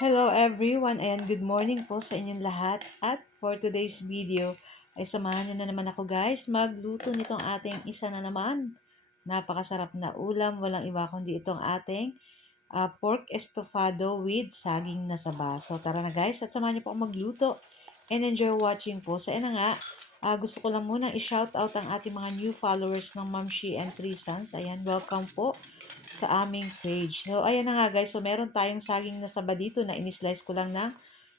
Hello everyone and good morning po sa inyong lahat. At for today's video ay samahan niyo na naman ako guys magluto nitong ating isa na naman napakasarap na ulam. Walang iba kundi itong ating pork estofado with saging na saba. So tara na guys at samahan niyo po ako magluto and enjoy watching po. So na nga, gusto ko lang muna i-shout out ang ating mga new followers ng Mamshi and Three Sons. Ayan, welcome po sa aming page. So, ayan na nga guys. So, meron tayong saging na saba dito na inislice ko lang ng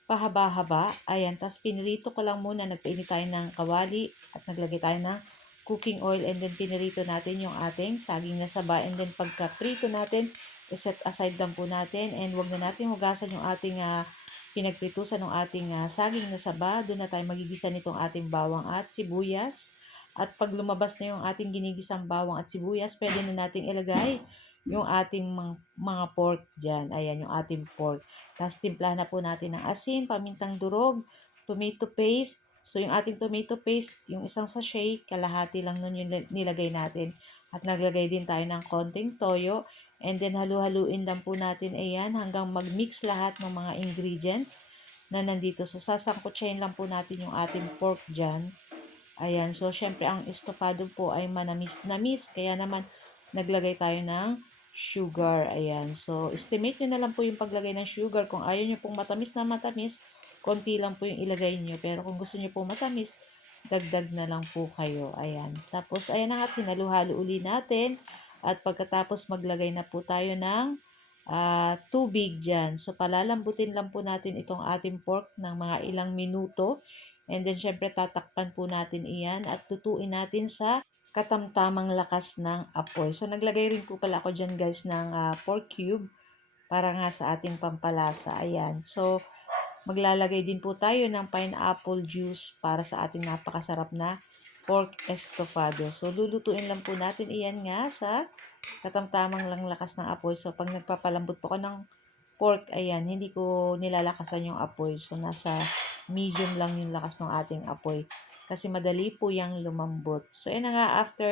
pahaba-haba. Ayan. Tapos, pinirito ko lang muna. Nagpainit tayo ng kawali at naglagay tayo ng cooking oil and then pinirito natin yung ating saging na saba. And then, pagka-prito natin, set aside lang po natin and wag na natin hugasan yung ating pinagpritusan ng ating saging na saba. Doon na tayo magigisa nitong ating bawang at sibuyas. At pag lumabas na yung ating ginigisang bawang at sibuyas, pwede na nating ilagay yung ating mga pork dyan. Ayan, yung ating pork. Tapos timplahan na po natin ng asin, pamintang durog, tomato paste. So, yung ating tomato paste, yung isang sachet, kalahati lang nun yung nilagay natin. At naglagay din tayo ng konting toyo. And then, halu-haluin lang po natin, ayan, hanggang mag-mix lahat ng mga ingredients na nandito. So, sasangkutsahin lang po natin yung ating pork dyan. Ayan, so, syempre, ang estofado po ay manamis-namis. Kaya naman, naglagay tayo ng sugar. Ayan. So, estimate nyo na lang po yung paglagay ng sugar. Kung ayaw nyo pong matamis na matamis, konti lang po yung ilagay nyo. Pero kung gusto nyo pong matamis, dagdag na lang po kayo. Ayan. Tapos, ayan na nga, tinaluhalo uli natin. At pagkatapos, maglagay na po tayo ng tubig dyan. So, palalambutin lang po natin itong ating pork ng mga ilang minuto. And then, syempre, tatakpan po natin iyan at tutuin natin sa katamtamang lakas ng apoy. So, naglagay rin po pala ako dyan guys ng pork cube para nga sa ating pampalasa. Ayan. So, maglalagay din po tayo ng pineapple juice para sa ating napakasarap na pork estofado. So, lulutuin lang po natin iyan nga sa katamtamang lang lakas ng apoy. So, pag nagpapalambot po ko ng pork, ayan, hindi ko nilalakasan yung apoy. So, nasa medium lang yung lakas ng ating apoy. Kasi madali po yung lumambot. So, ayan na nga, after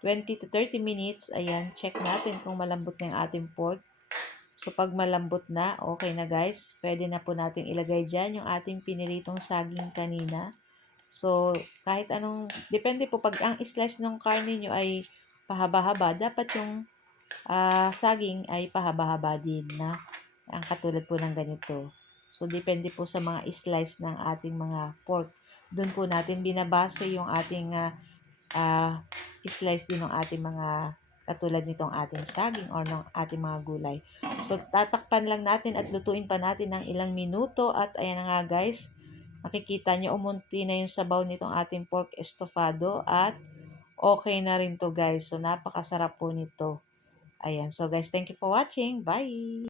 20 to 30 minutes, ayan, check natin kung malambot na yung ating pork. So, pag malambot na, okay na guys. Pwede na po natin ilagay dyan yung ating piniritong saging kanina. So, kahit anong, depende po, pag ang slice ng karne nyo ay pahaba-haba, dapat yung saging ay pahaba-haba din na ang katulad po ng ganito. So, depende po sa mga slice ng ating mga pork. Doon po natin binabase yung ating slice din ng ating mga katulad nitong ating saging or ng ating mga gulay. So, tatakpan lang natin at lutuin pa natin ng ilang minuto. At ayan na nga guys, makikita nyo umunti na yung sabaw nitong ating pork estofado at okay na rin to guys. So, napakasarap po nito. Ayan. So, guys, thank you for watching. Bye!